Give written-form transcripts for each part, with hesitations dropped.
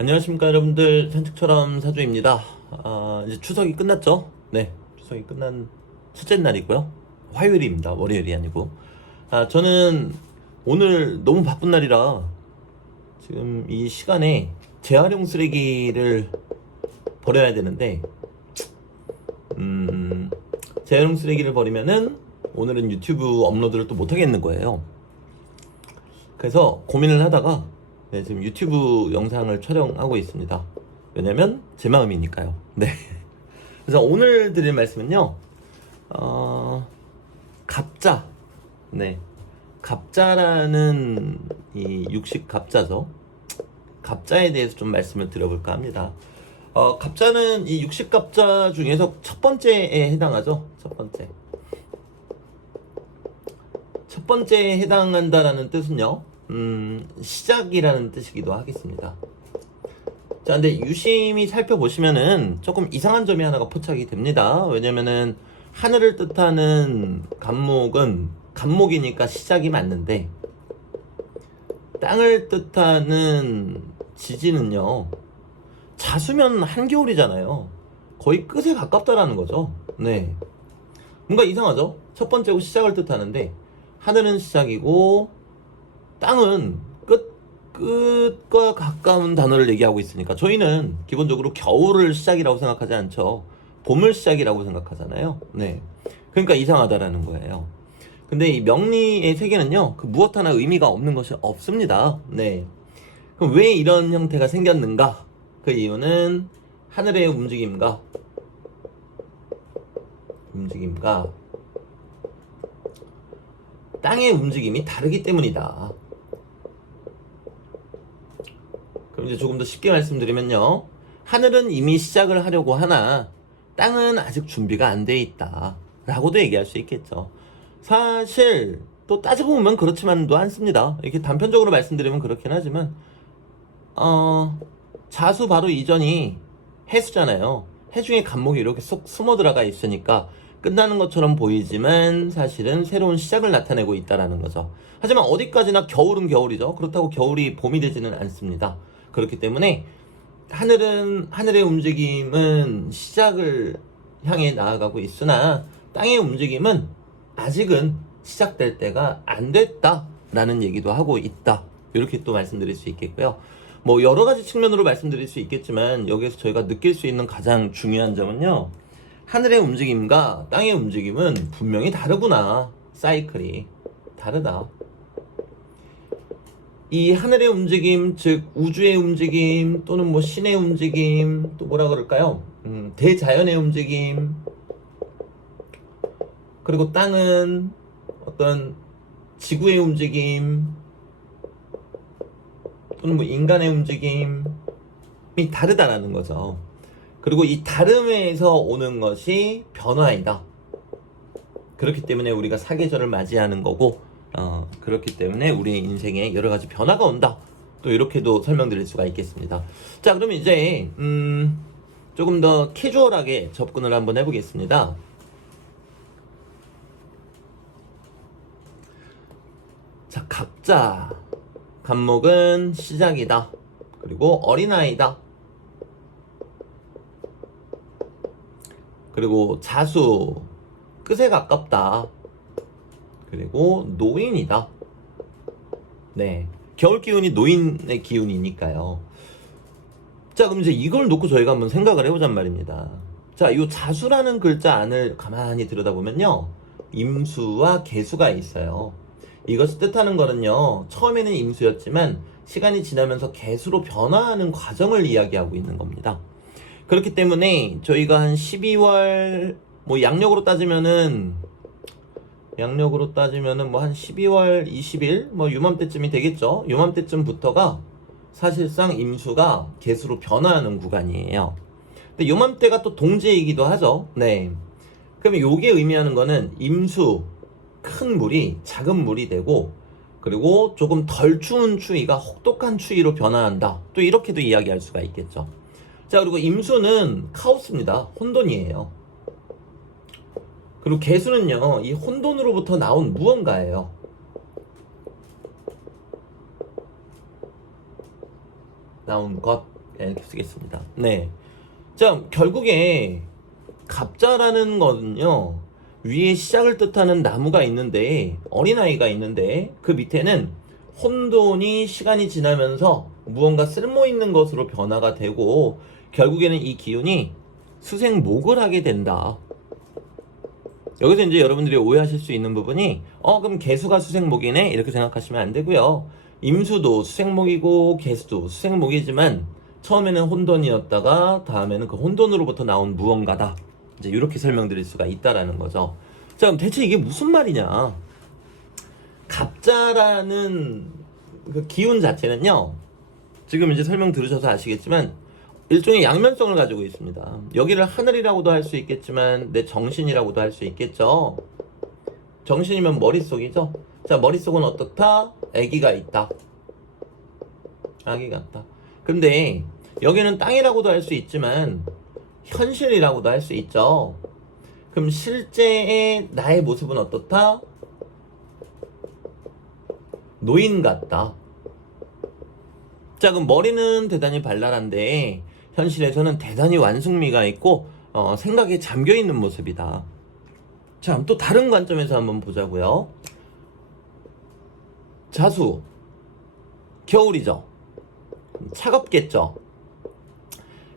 안녕하십니까 여러분들, 산책처럼 사주입니다. 이제 추석이 끝났죠? 네, 추석이 끝난 첫째 날이고요. 화요일입니다. 월요일이 아니고. 저는 오늘 너무 바쁜 날이라 지금 이 시간에 재활용 쓰레기를 버려야 되는데 재활용 쓰레기를 버리면은 오늘은 유튜브 업로드를 또 못하겠는 거예요. 그래서 고민을 하다가 지금 유튜브 영상을 촬영하고 있습니다. 왜냐면 제 마음이니까요. 네. 그래서 오늘 드릴 말씀은요, 갑자. 네. 갑자라는 이 육식 갑자죠. 갑자에 대해서 좀 말씀을 드려볼까 합니다. 갑자는 이 육식 갑자 중에서 첫 번째에 해당하죠. 첫 번째. 첫 번째에 해당한다라는 뜻은요, 시작이라는 뜻이기도 하겠습니다. 자, 근데 유심히 살펴보시면은 조금 이상한 점이 하나가 포착이 됩니다. 왜냐면은 하늘을 뜻하는 갑목은 갑목이니까 시작이 맞는데, 땅을 뜻하는 지지는요, 자수면 한겨울이잖아요. 거의 끝에 가깝다라는 거죠. 네. 뭔가 이상하죠? 첫 번째고 시작을 뜻하는데, 하늘은 시작이고, 땅은 끝과 가까운 단어를 얘기하고 있으니까 저희는 기본적으로 겨울을 시작이라고 생각하지 않죠. 봄을 시작이라고 생각하잖아요. 네. 그러니까 이상하다라는 거예요. 근데 이 명리의 세계는요, 그 무엇 하나 의미가 없는 것이 없습니다. 네. 그럼 왜 이런 형태가 생겼는가? 그 이유는 하늘의 움직임과 땅의 움직임이 다르기 때문이다. 그럼 이제 조금 더 쉽게 말씀드리면요, 하늘은 이미 시작을 하려고 하나 땅은 아직 준비가 안 돼 있다 라고도 얘기할 수 있겠죠. 사실 또 따지고 보면 그렇지만도 않습니다. 이렇게 단편적으로 말씀드리면 그렇긴 하지만 자수 바로 이전이 해수잖아요. 해중에 간목이 이렇게 쏙 숨어 들어가 있으니까 끝나는 것처럼 보이지만 사실은 새로운 시작을 나타내고 있다는 거죠. 하지만 어디까지나 겨울은 겨울이죠. 그렇다고 겨울이 봄이 되지는 않습니다. 그렇기 때문에 하늘의 움직임은 시작을 향해 나아가고 있으나 땅의 움직임은 아직은 시작될 때가 안 됐다라는 얘기도 하고 있다. 이렇게 또 말씀드릴 수 있겠고요. 뭐 여러 가지 측면으로 말씀드릴 수 있겠지만 여기에서 저희가 느낄 수 있는 가장 중요한 점은요, 하늘의 움직임과 땅의 움직임은 분명히 다르구나. 사이클이 다르다. 이 하늘의 움직임, 즉 우주의 움직임, 또는 뭐 신의 움직임, 또 뭐라 그럴까요? 대자연의 움직임, 그리고 땅은 어떤 지구의 움직임, 또는 뭐 인간의 움직임이 다르다라는 거죠. 그리고 이 다름에서 오는 것이 변화이다. 그렇기 때문에 우리가 사계절을 맞이하는 거고, 그렇기 때문에 우리 인생에 여러 가지 변화가 온다. 또 이렇게도 설명드릴 수가 있겠습니다. 자, 그럼 이제 조금 더 캐주얼하게 접근을 한번 해보겠습니다. 자, 갑자. 갑목은 시작이다. 그리고 어린아이다. 그리고 자수, 끝에 가깝다. 그리고 노인이다. 네. 겨울 기운이 노인의 기운이니까요. 자, 그럼 이제 이걸 놓고 저희가 한번 생각을 해보잔 말입니다. 자, 이 자수라는 글자 안을 가만히 들여다보면요, 임수와 개수가 있어요. 이것을 뜻하는 거는요, 처음에는 임수였지만 시간이 지나면서 개수로 변화하는 과정을 이야기하고 있는 겁니다. 그렇기 때문에 저희가 한 12월, 뭐 양력으로 따지면은 뭐 한 12월 20일 뭐 요맘때쯤이 되겠죠. 요맘때쯤부터가 사실상 임수가 개수로 변화하는 구간이에요. 근데 요맘때가 또 동지이기도 하죠. 네. 그러면 요게 의미하는 거는 임수, 큰 물이 작은 물이 되고, 그리고 조금 덜 추운 추위가 혹독한 추위로 변화한다. 또 이렇게도 이야기할 수가 있겠죠. 자, 그리고 임수는 카오스입니다. 혼돈이에요. 그리고 개수는요, 이 혼돈으로부터 나온 무언가예요. 나온 것, 이렇게 쓰겠습니다. 네. 자, 결국에 갑자라는 거는요, 위에 시작을 뜻하는 나무가 있는데, 어린아이가 있는데, 그 밑에는 혼돈이 시간이 지나면서 무언가 쓸모있는 것으로 변화가 되고, 결국에는 이 기운이 수생목을 하게 된다. 여기서 이제 여러분들이 오해하실 수 있는 부분이, 그럼 개수가 수생목이네? 이렇게 생각하시면 안 되고요. 임수도 수생목이고, 개수도 수생목이지만, 처음에는 혼돈이었다가, 다음에는 그 혼돈으로부터 나온 무언가다. 이제 이렇게 설명드릴 수가 있다라는 거죠. 자, 그럼 대체 이게 무슨 말이냐? 갑자라는 그 기운 자체는요, 지금 이제 설명 들으셔서 아시겠지만, 일종의 양면성을 가지고 있습니다. 여기를 하늘이라고도 할 수 있겠지만, 내 정신이라고도 할 수 있겠죠. 정신이면 머릿속이죠. 자, 머릿속은 어떻다? 아기가 있다. 아기가 있다. 근데 여기는 땅이라고도 할 수 있지만 현실이라고도 할 수 있죠. 그럼 실제의 나의 모습은 어떻다? 노인 같다. 자, 그럼 머리는 대단히 발랄한데 현실에서는 대단히 완숙미가 있고 생각에 잠겨있는 모습이다. 자, 또 다른 관점에서 한번 보자고요. 자수, 겨울이죠. 차갑겠죠.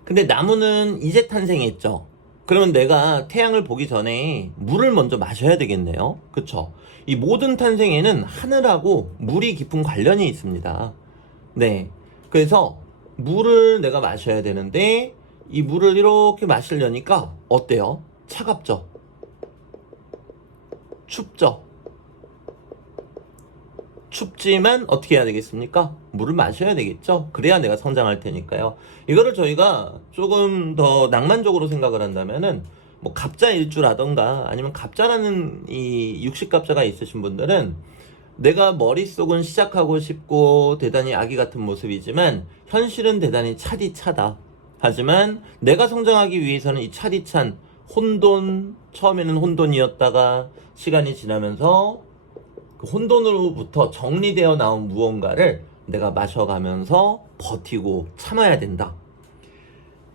근데 나무는 이제 탄생했죠. 그러면 내가 태양을 보기 전에 물을 먼저 마셔야 되겠네요. 그쵸? 이 모든 탄생에는 하늘하고 물이 깊은 관련이 있습니다. 네. 그래서 물을 내가 마셔야 되는데 이 물을 이렇게 마시려니까 어때요? 차갑죠? 춥죠? 춥지만 어떻게 해야 되겠습니까? 물을 마셔야 되겠죠? 그래야 내가 성장할 테니까요. 이거를 저희가 조금 더 낭만적으로 생각을 한다면은 뭐 갑자일주라던가 아니면 갑자라는 이 육식갑자가 있으신 분들은 내가 머릿속은 시작하고 싶고 대단히 아기 같은 모습이지만 현실은 대단히 차디차다. 하지만 내가 성장하기 위해서는 이 차디찬 혼돈, 처음에는 혼돈이었다가 시간이 지나면서 그 혼돈으로부터 정리되어 나온 무언가를 내가 마셔가면서 버티고 참아야 된다.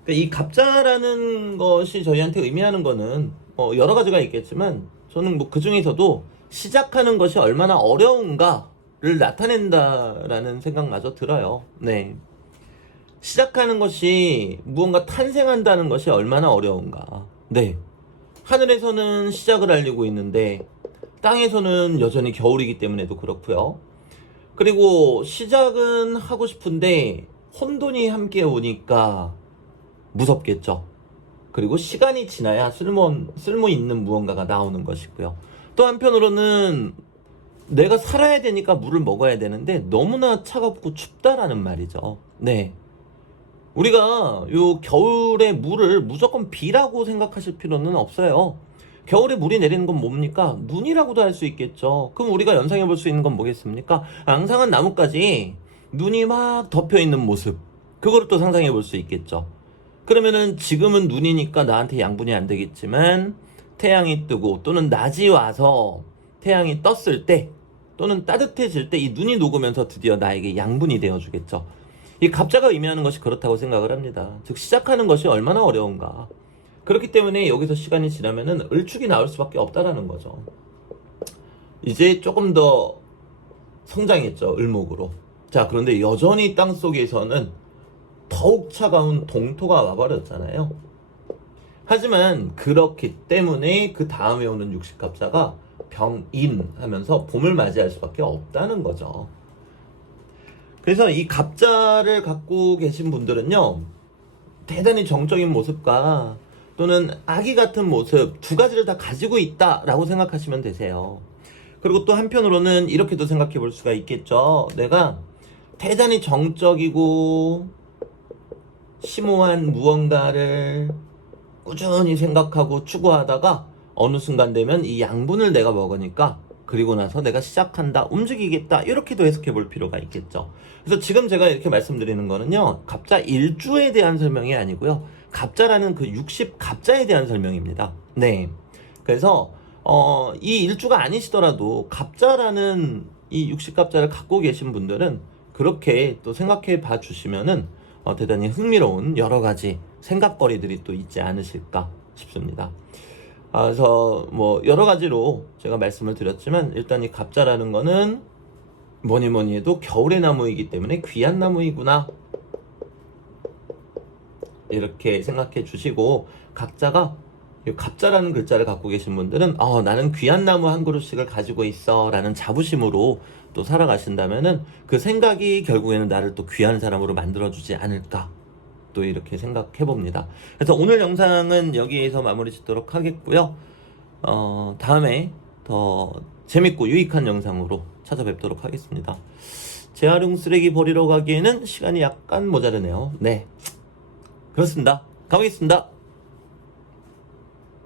그러니까 이 갑자라는 것이 저희한테 의미하는 거는 여러 가지가 있겠지만 저는 뭐 그 중에서도 시작하는 것이 얼마나 어려운가를 나타낸다라는 생각마저 들어요. 네. 시작하는 것이 무언가 탄생한다는 것이 얼마나 어려운가. 네. 하늘에서는 시작을 알리고 있는데 땅에서는 여전히 겨울이기 때문에도 그렇고요. 그리고 시작은 하고 싶은데 혼돈이 함께 오니까 무섭겠죠. 그리고 시간이 지나야 쓸모 있는 무언가가 나오는 것이고요. 또 한편으로는 내가 살아야 되니까 물을 먹어야 되는데 너무나 차갑고 춥다라는 말이죠. 네. 우리가 요 겨울에 물을 무조건 비라고 생각하실 필요는 없어요. 겨울에 물이 내리는 건 뭡니까? 눈이라고도 할 수 있겠죠. 그럼 우리가 연상해 볼 수 있는 건 뭐겠습니까? 앙상한 나뭇가지 눈이 막 덮여 있는 모습. 그거를 또 상상해 볼 수 있겠죠. 그러면은 지금은 눈이니까 나한테 양분이 안 되겠지만 태양이 뜨고 또는 낮이 와서 태양이 떴을 때 또는 따뜻해질 때 이 눈이 녹으면서 드디어 나에게 양분이 되어주겠죠. 이 갑자가 의미하는 것이 그렇다고 생각을 합니다. 즉 시작하는 것이 얼마나 어려운가. 그렇기 때문에 여기서 시간이 지나면은 을축이 나올 수밖에 없다라는 거죠. 이제 조금 더 성장했죠. 을목으로. 자, 그런데 여전히 땅속에서는 더욱 차가운 동토가 와버렸잖아요. 하지만 그렇기 때문에 그 다음에 오는 육식갑자가 병인 하면서 봄을 맞이할 수밖에 없다는 거죠. 그래서 이 갑자를 갖고 계신 분들은요, 대단히 정적인 모습과 또는 아기 같은 모습 두 가지를 다 가지고 있다라고 생각하시면 되세요. 그리고 또 한편으로는 이렇게도 생각해 볼 수가 있겠죠. 내가 대단히 정적이고 심오한 무언가를 꾸준히 생각하고 추구하다가 어느 순간 되면 이 양분을 내가 먹으니까 그리고 나서 내가 시작한다, 움직이겠다, 이렇게도 해석해 볼 필요가 있겠죠. 그래서 지금 제가 이렇게 말씀드리는 거는요, 갑자 일주에 대한 설명이 아니고요, 갑자라는 그 60갑자에 대한 설명입니다. 네. 그래서 이 일주가 아니시더라도 갑자라는 이 60갑자를 갖고 계신 분들은 그렇게 또 생각해 봐 주시면은 대단히 흥미로운 여러 가지 생각거리들이 또 있지 않으실까 싶습니다. 그래서 뭐 여러 가지로 제가 말씀을 드렸지만 일단 이 갑자라는 거는 뭐니 해도 겨울의 나무이기 때문에 귀한 나무이구나, 이렇게 생각해 주시고, 각자가 이 갑자라는 글자를 갖고 계신 분들은 나는 귀한 나무 한 그루씩을 가지고 있어 라는 자부심으로 또 살아가신다면은 그 생각이 결국에는 나를 또 귀한 사람으로 만들어주지 않을까, 또 이렇게 생각해 봅니다. 그래서 오늘 영상은 여기에서 마무리 짓도록 하겠고요. 다음에 더 재밌고 유익한 영상으로 찾아뵙도록 하겠습니다. 재활용 쓰레기 버리러 가기에는 시간이 약간 모자르네요. 네, 그렇습니다. 가보겠습니다.